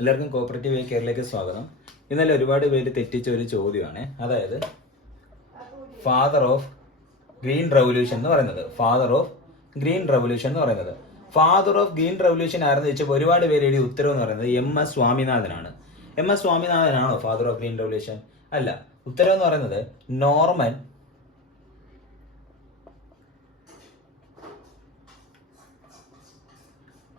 എല്ലാവർക്കും കോപ്പറേറ്റീവ് വേ കേരളയിലേക്ക് സ്വാഗതം. ഇന്നലെ ഒരുപാട് പേര് തെറ്റിച്ച ഒരു ചോദ്യമാണ്, അതായത് ഫാദർ ഓഫ് ഗ്രീൻ റെവല്യൂഷൻ എന്ന് പറയുന്നത്. ഫാദർ ഓഫ് ഗ്രീൻ റെവല്യൂഷൻ എന്ന് പറയുന്നത് ഫാദർ ഓഫ് ഗ്രീൻ റെവല്യൂഷൻ ആരെന്ന് വെച്ചപ്പോൾ ഒരുപാട് പേര് എഴുതിയ ഉത്തരവ് എന്ന് പറയുന്നത് എം.എസ്. സ്വാമിനാഥനാണ്. എം.എസ്. സ്വാമിനാഥനാണോ ഫാദർ ഓഫ് ഗ്രീൻ റെവല്യൂഷൻ? അല്ല. ഉത്തരവ് എന്ന് പറയുന്നത്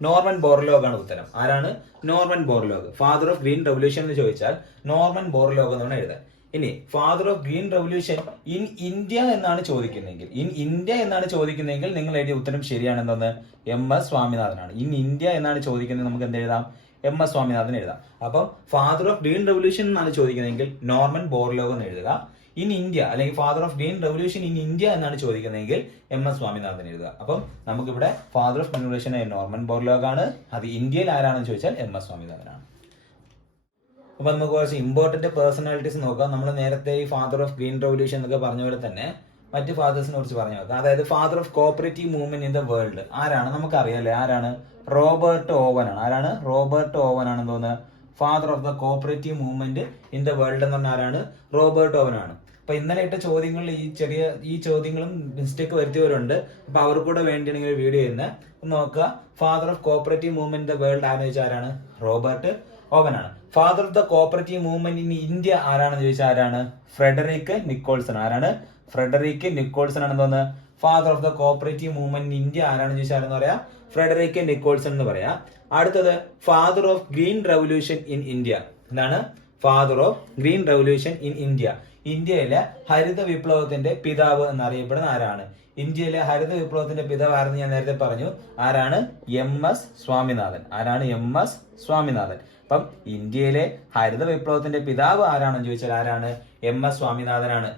നോർമൻ ബോർലോഗ് ആണ് ഉത്തരം. ആരാണ്? Norman Borlaug. Father of green revolution എന്ന് ചോദിച്ചാൽ നോർമൻ ബോർലോഗ് എന്നാണ് എഴുതാൻ. ഇനി father of green revolution in India എന്നാണ് ചോദിക്കുന്നതെങ്കിൽ നിങ്ങൾ എഴുതിയ ഉത്തരം ശരിയാണെന്ന് എം.എസ്. സ്വാമിനാഥനാണ്. ഇൻ ഇന്ത്യ എന്നാണ് ചോദിക്കുന്നത്, നമുക്ക് എന്ത് എഴുതാം? എം.എസ്. സ്വാമിനാഥൻ എഴുതാം. അപ്പം ഫാദർ ഓഫ് ഗ്രീൻ റെവല്യൂഷൻ എന്നാണ് ചോദിക്കുന്നതെങ്കിൽ നോർമൻ ബോർലോഗ് എന്ന് എഴുതുക. ഇൻ ഇന്ത്യ അല്ലെങ്കിൽ father of green revolution in India എന്നാണ് ചോദിക്കുന്നതെങ്കിൽ എം.എസ്. സ്വാമിനാഥൻ എഴുതുക. അപ്പം നമുക്കിവിടെ father of green revolution Norman Borlaug ആണ്. അത് ഇന്ത്യയിൽ ആരാണെന്ന് ചോദിച്ചാൽ എം.എസ്. സ്വാമിനാഥനാണ്. അപ്പൊ നമുക്ക് കുറച്ച് ഇമ്പോർട്ടന്റ് പേഴ്സണാലിറ്റീസ് നോക്കാം. നമ്മൾ നേരത്തെ ഈ ഫാദർ ഓഫ് ഗ്രീൻ റെവല്യൂഷൻ എന്നൊക്കെ പറഞ്ഞ പോലെ തന്നെ മറ്റ് ഫാദേഴ്സിനെ കുറിച്ച് പറഞ്ഞു നോക്കാം. അതായത് father of cooperative movement in the world ആരാണ്? നമുക്കറിയാല്ലേ, ആരാണ്? റോബർട്ട് ഓവൻ ആണ്. ആരാണ്? റോബർട്ട് ഓവൻ ആണെന്ന് തോന്നുന്നത്. Father of the cooperative movement in the world എന്ന് പറഞ്ഞാൽ ആരാണ്? റോബർട്ട് ഓവൻ ആണ്. അപ്പൊ ഇന്നലെ ഇട്ട ചോദ്യങ്ങളിൽ ഈ ചോദ്യങ്ങളും മിസ്റ്റേക്ക് വരുത്തിയവരുണ്ട്. അപ്പൊ അവർക്കൂടെ വേണ്ടിയാണെങ്കിൽ വീഡിയോ ചെയ്യുന്നത് നോക്കുക. Father of cooperative movement in the world ആരെന്ന് ചോദിച്ചാൽ ആരാണ്? റോബർട്ട് ഓവൻ ആണ്. Father of the cooperative movement in India ആരാണെന്ന് ചോദിച്ചാൽ ആരാണ്? Frederick Nicholson. ആരാണ്? ഫ്രെഡറിക് നിക്കോൾസൺ ആണെന്ന് തോന്നുന്നത്. Father of the cooperative movement in India ആരാണെന്ന് ചോദിച്ചാൽ ആരെന്ന് പറയാ? ഫ്രെഡറിക് നിക്കോൾസൺ എന്ന് പറയാ. അടുത്തത് father of green revolution in India. എന്താണ്? Father of green revolution in India. ഇന്ത്യയിലെ ഹരിത വിപ്ലവത്തിന്റെ പിതാവ് എന്നറിയപ്പെടുന്ന ആരാണ്? ഇന്ത്യയിലെ ഹരിത വിപ്ലവത്തിന്റെ പിതാവ് ആരെന്ന് ഞാൻ നേരത്തെ പറഞ്ഞു. ആരാണ്? എം.എസ്. സ്വാമിനാഥൻ. ആരാണ്? എം.എസ്. സ്വാമിനാഥൻ. അപ്പം ഇന്ത്യയിലെ ഹരിത വിപ്ലവത്തിന്റെ പിതാവ് ആരാണെന്ന് ചോദിച്ചാൽ ആരാണ്? എം.എസ്. സ്വാമിനാഥനാണ്.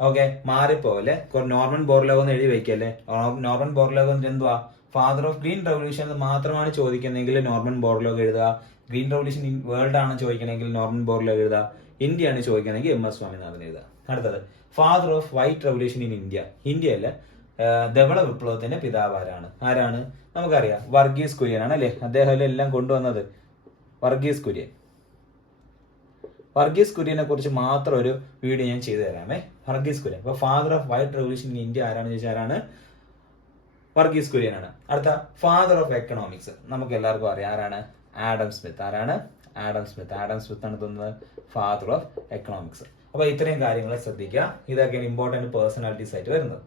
ഓക്കെ, മാറിപ്പോലെ നോർമൻ ബോർലോഗ് എന്ന് എഴുതി വയ്ക്കല്ലേ. നോർമൻ ബോർലോഗ് എന്തുവാ? ഫാദർ ഓഫ് ഗ്രീൻ റെവല്യൂഷൻ മാത്രമാണ് ചോദിക്കുന്നതെങ്കിൽ നോർമൻ ബോർലോഗ് എഴുതുക. ഗ്രീൻ റെവല്യൂഷൻ ഇൻ വേൾഡ് ആണ് ചോദിക്കണമെങ്കിൽ നോർമൻ ബോർലോഗ് എഴുതുക. ഇന്ത്യ ആണ് ചോദിക്കണമെങ്കിൽ എം.എസ്. സ്വാമിനാഥൻ എഴുതുക. അടുത്തത് father of white revolution in India. ഇന്ത്യയിലെ ധവള വിപ്ലവത്തിന്റെ പിതാവ് ആരാണ്? ആരാണ്? നമുക്കറിയാം, വർഗീസ് കുര്യൻ ആണ് അല്ലേ. അദ്ദേഹം എല്ലാം കൊണ്ടുവന്നത് വർഗീസ് കുര്യൻ. വർഗീസ് കുര്യനെ കുറിച്ച് മാത്രം ഒരു വീഡിയോ ഞാൻ ചെയ്തു തരാമേ. വർഗീസ് കുര്യൻ. അപ്പൊ father of white revolution in India ആരാണെന്ന് ചോദിച്ചാൽ ആരാണ്? വർഗീസ് കുര്യൻ ആണ്. അടുത്ത ഫാദർ ഓഫ് എക്കണോമിക്സ് നമുക്ക് എല്ലാവർക്കും അറിയാം. ആരാണ്? Adam Smith. ആരാണ്? Adam Smith. ആഡം സ്മിത്ത് ആണ് തോന്നുന്നത് ഫാദർ ഓഫ് എക്കണോമിക്സ്. അപ്പൊ ഇത്രയും കാര്യങ്ങൾ ശ്രദ്ധിക്കുക. ഇതൊക്കെയാണ് ഇമ്പോർട്ടന്റ് പേഴ്സണാലിറ്റീസ് ആയിട്ട് വരുന്നത്.